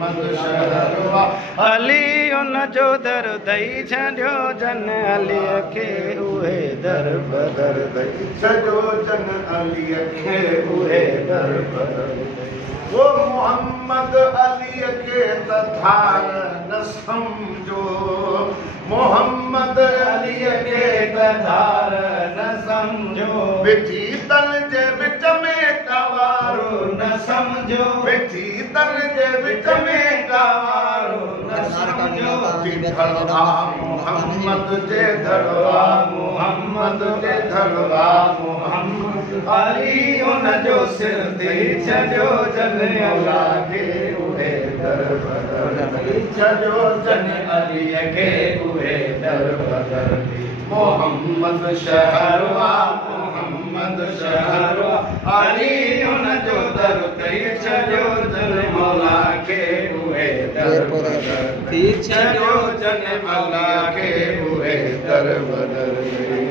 मोहम्मद शहरवा अली उन जो दर दई छॾियो जन अलीअ खे उहे दर बदर दई छॾियो जन अलीअ खे उहे दर बदर दई वो मोहम्मद अलीअ खे त धार न सम्झो मोहम्मद अलीअ खे त धार न सम्झो विठी तन जे विच में कवारो न सम्झो विठी तन जे विच में कवारो न सम्झो धड़वा मोहम्मद जे धड़वा मोहम्मद जे धड़वा मोहम्मद अली उन जो सिर ते छॾियो जन अल्लाह खे उहे दर बदर दई छॾियो जन अलीअ खे उहे दर बदर दई मोहम्मद शहरवा मोहम्मद शहरवा अली उन जो दर दई छॾियो जन मौला खे उहे दर बदर दई छॾियो जन अल्लाह खे उहे दर बदर दई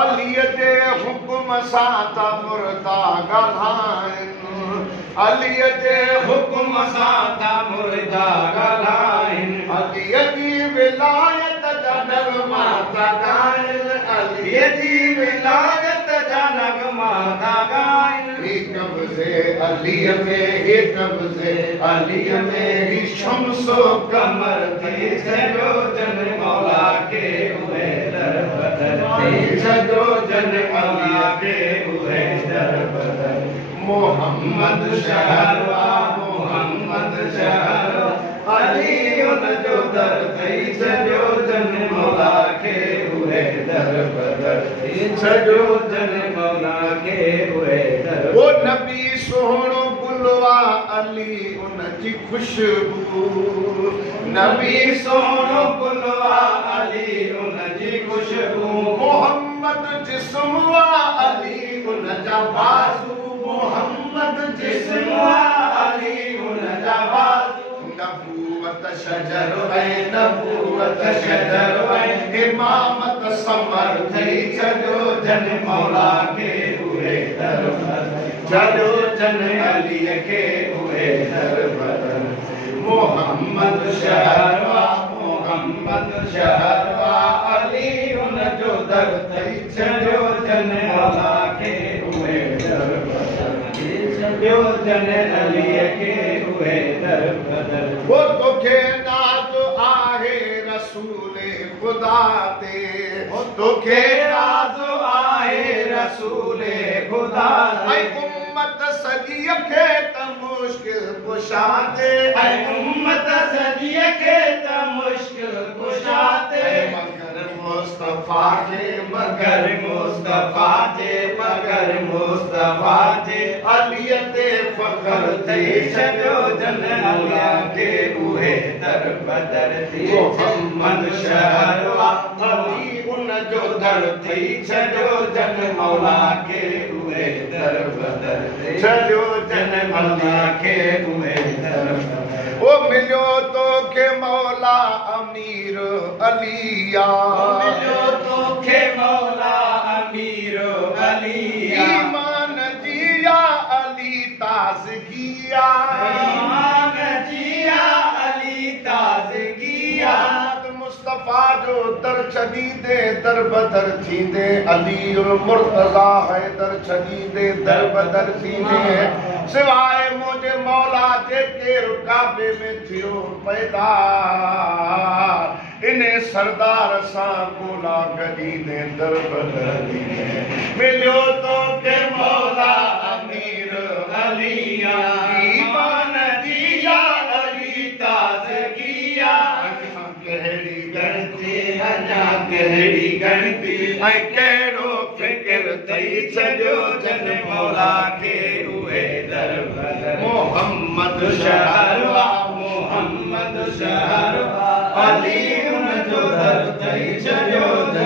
अलीअ जे हुकुम सां त मुर्दा ॻाल्हाइनि अलीअ जे हुकुम सां त मुर्दा ॻाल्हाइनि अलीअ जी विलायत जा नग़मा था ॻाइनि अलीअ जी विलायत जा नग़मा था ॻाइनि ही कब्ज़े अलीअ में ही कब्ज़े अलीअ में ही शम्सो कमर थी छॾियो जन मौला खे उहे दर बदर थी छॾियो जन अलीअ खे उहे दर बदर मोहम्मद शहरवा मोहम्मद शहरवा अली उन जो दर थई छॾियो जन मौला खे उहे दर बदर थी छॾियो जन मौला खे उहे दर वो नबी सोहणो गुलवा अली उन जी खुशबू नबी सोहणो गुलवा अली उन जी खुशबू मोहम्मद जिस्म अली उन जा बाज़ू मोहम्मद जिस्म अली उन जा बाज़ू नबूवत शजर है नबूवत शजर है इमामत समर थई छॾियो जन मौला खे उहे दर बदर छॾियो जन अलीअ खे उहे दर बदर मोहम्मद शहरवा मोहम्मद शहरवा अली उन जो दर थई छॾियो जन मौला खे उहे दर बदर छॾियो जन अलीअ खे उहे दर बदर वो तोखे नाज़ आहे रसूल खुदा ते तोखे राज़ आहे रसूल ख़ुदा ऐं उम्मत सॼीअ खे त मुश्किल कुशा ते ऐं उम्मत सॼीअ खे त मुश्किल कुशा ते मगर मुस्तफ़ा जे मगर मुस्तफ़ा जे मगर मुस्तफ़ा जे अलीअ ते फ़ख्र थई छॾियो जन अलीअ खे उहे दर बदर थी मोहम्मद शहरवा अली उन जो दर थई छॾियो जन मौला खे उहे दर बदर थी छॾियो जन मौला खे उहे दर बदर वो मिलियो तोखे मौला अमीर अलिया मिलियो तोखे मौला अमीर अलिया ईमान जिया अली ताज़गिया ईमान जिया अली ताज़गिया मुस्तफ़ा जो दर छॾींदे दर बदर थींदे अली मुर्तज़ा हैदर छॾींदे दर बदर थींदे सिवाय मुंहिंजे मौला जेके काबे में थियो पैदा इन सरदार सां ॻोल्हा गॾींदे दर बदर थींदे मिलियो तोखे मौला अमीर अलिया ईमान जिया अली ताज़गिया कहिड़ी गणती अञा कहिड़ी गणती ऐं कहिड़ो फिक्र थई छॾियो जन मौला खे उहे दर बदर मोहम्मद शहरवा मोहम्मद शहरवा अली उन जो दर थई छॾियो जन